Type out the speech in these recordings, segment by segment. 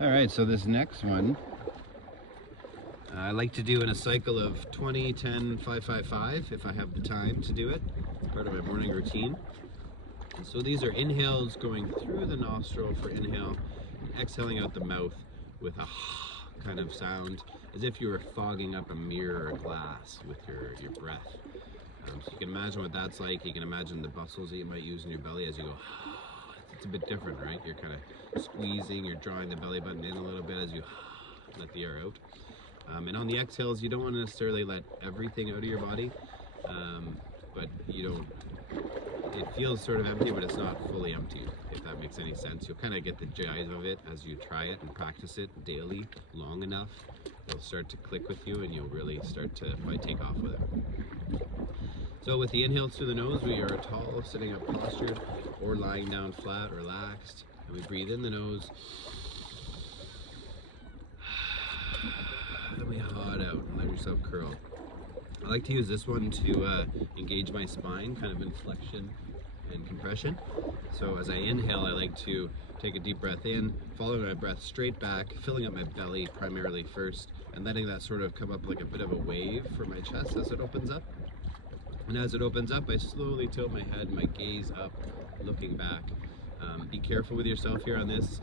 All right, so this next one, I like to do in a cycle of 20, 10, 5, 5, 5, if I have the time to do it. It's part of my morning routine. And so these are inhales going through the nostril for inhale, and exhaling out the mouth with a kind of sound, as if you were fogging up a mirror or glass with your breath. So you can imagine what that's like. You can imagine the muscles that you might use in your belly as you go. It's a bit different, right? You're kind of squeezing, you're drawing the belly button in a little bit as you let the air out. And on the exhales, you don't want to necessarily let everything out of your body, but you don't. It feels sort of empty, but it's not fully empty, if that makes any sense. You'll kind of get the jive of it as you try it and practice it daily long enough. It'll start to click with you, and you'll really start to take off with it. So with the inhales through the nose, we are tall, sitting up postured, or lying down flat, relaxed. And we breathe in the nose. Then we hod out and let yourself curl. I like to use this one to engage my spine, kind of in flexion and compression. So as I inhale, I like to take a deep breath in, following my breath straight back, filling up my belly primarily first, and letting that sort of come up like a bit of a wave for my chest as it opens up. And as it opens up, I slowly tilt my head, my gaze up, looking back. Be careful with yourself here on this.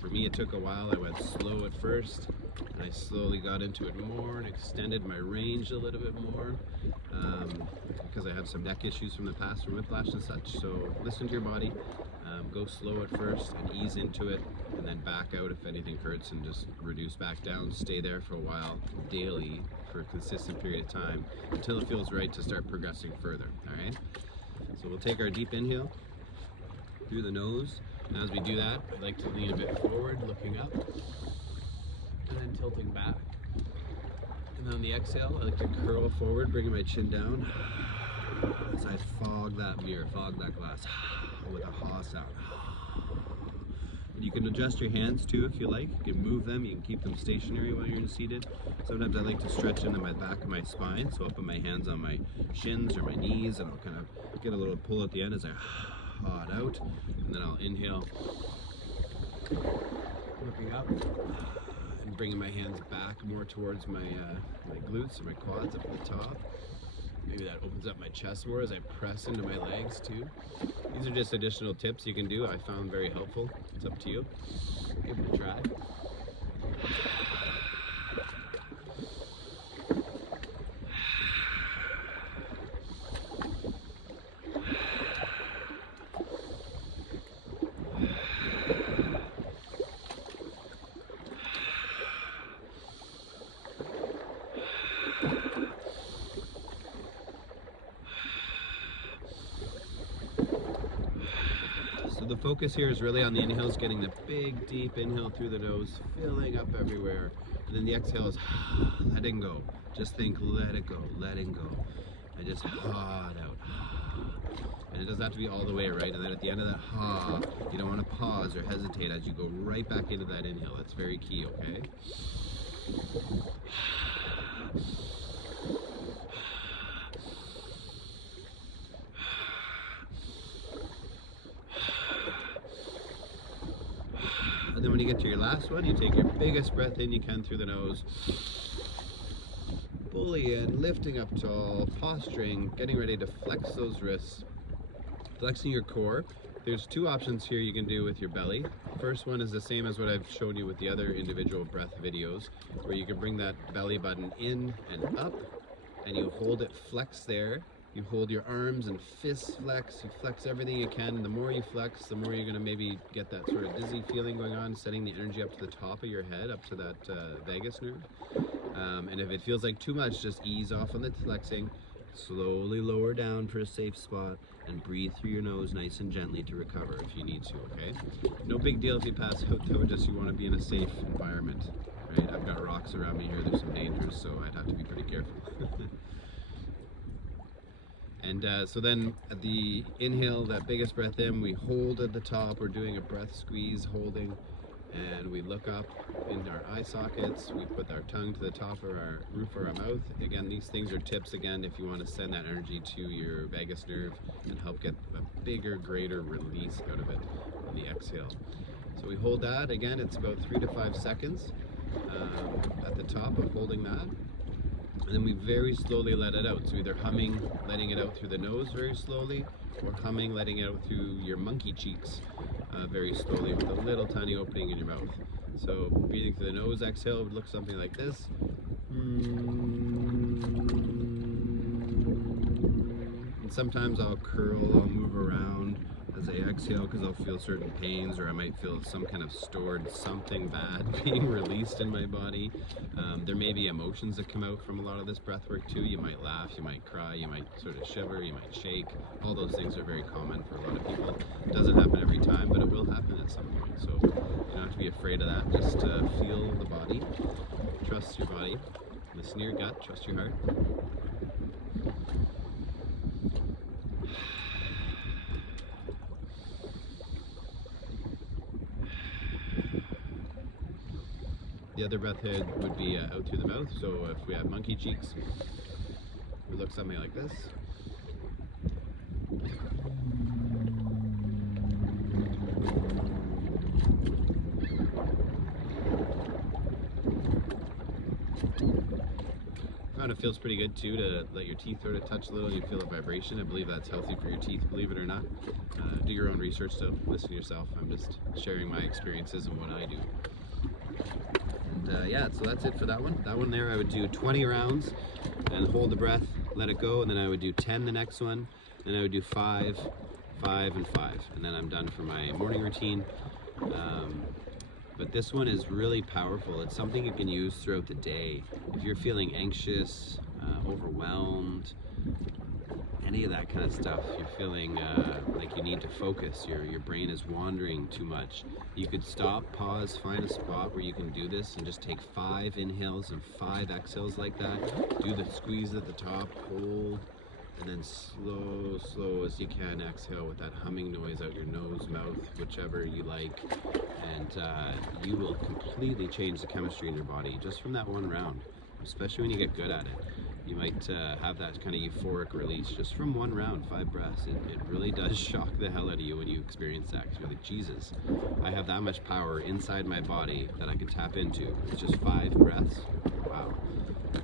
For me, it took a while. I went slow at first, and I slowly got into it more and extended my range a little bit more because I have some neck issues from the past, from whiplash and such. So listen to your body. Go slow at first and ease into it, and then back out if anything hurts, and just reduce back down. Stay there for a while daily for a consistent period of time until it feels right to start progressing further. All right, so we'll take our deep inhale through the nose, and as we do that, I like to lean a bit forward, looking up, and then tilting back. And then on the exhale, I like to curl forward, bringing my chin down as I fog that mirror, fog that glass with a ha sound. And you can adjust your hands too if you like. You can move them, you can keep them stationary while you're seated. Sometimes I like to stretch into my back of my spine, so I'll put my hands on my shins or my knees, and I'll kind of get a little pull at the end as I hod out, and then I'll inhale, looking up, and bringing my hands back more towards my glutes and my quads up at the top. Maybe that opens up my chest more as I press into my legs too. These are just additional tips you can do. I found very helpful. It's up to you. Give it a try. The focus here is really on the inhales, getting the big deep inhale through the nose, filling up everywhere, and then the exhale is letting go. Just think, let it go, letting go, and just hod out. And it doesn't have to be all the way, right? And then at the end of that ha, you don't want to pause or hesitate as you go right back into that inhale. That's very key, okay? And then when you get to your last one, you take your biggest breath in you can through the nose. Fully in, lifting up tall, posturing, getting ready to flex those wrists. Flexing your core. There's two options here you can do with your belly. First one is the same as what I've shown you with the other individual breath videos, where you can bring that belly button in and up, and you hold it flex there. You hold your arms and fists flex, you flex everything you can, and the more you flex, the more you're going to maybe get that sort of dizzy feeling going on, setting the energy up to the top of your head, up to that vagus nerve. And if it feels like too much, just ease off on the flexing, slowly lower down for a safe spot, and breathe through your nose nice and gently to recover if you need to, okay? No big deal if you pass out though, just you want to be in a safe environment, right? I've got rocks around me here, there's some dangers, so I'd have to be pretty careful. And so then at the inhale, that biggest breath in, we hold at the top. We're doing a breath squeeze, holding, and we look up in our eye sockets. We put our tongue to the top of our roof of our mouth. Again, these things are tips, again, if you want to send that energy to your vagus nerve and help get a bigger, greater release out of it on the exhale. So we hold that, again, it's about 3 to 5 seconds at the top of holding that. And then we very slowly let it out. So either humming, letting it out through the nose very slowly, or humming, letting it out through your monkey cheeks very slowly with a little tiny opening in your mouth. So breathing through the nose, exhale would look something like this. And sometimes I'll curl, I'll move around as I exhale because I'll feel certain pains, or I might feel some kind of stored something bad being released in my body. There may be emotions that come out from a lot of this breath work too. You might laugh, you might cry, you might sort of shiver, you might shake. All those things are very common for a lot of people. It doesn't happen every time, but it will happen at some point. So you don't have to be afraid of that. Just feel the body, trust your body, listen to your gut, trust your heart. The other breath head would be out through the mouth. So if we have monkey cheeks, we look something like this. I found it feels pretty good too to let your teeth sort of touch a little. You feel a vibration. I believe that's healthy for your teeth, believe it or not. Do your own research though, listen to yourself. I'm just sharing my experiences and what I do. Yeah, so that's it for that one. That one there, I would do 20 rounds and hold the breath, let it go, and then I would do 10 the next one, then I would do 5, 5, and 5, and then I'm done for my morning routine. But this one is really powerful. It's something you can use throughout the day. If you're feeling anxious, overwhelmed, any of that kind of stuff, you're feeling like you need to focus, your brain is wandering too much, you could stop, pause, find a spot where you can do this and just take 5 inhales and 5 exhales like that. Do the squeeze at the top, hold, and then slow as you can exhale with that humming noise out your nose, mouth, whichever you like, and you will completely change the chemistry in your body just from that one round, especially when you get good at it. You might have that kind of euphoric release just from one round, 5 breaths. It really does shock the hell out of you when you experience that, because you're like, Jesus, I have that much power inside my body that I can tap into. It's just 5 breaths. Wow.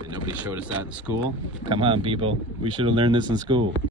And nobody showed us that in school. Come on, people. We should have learned this in school.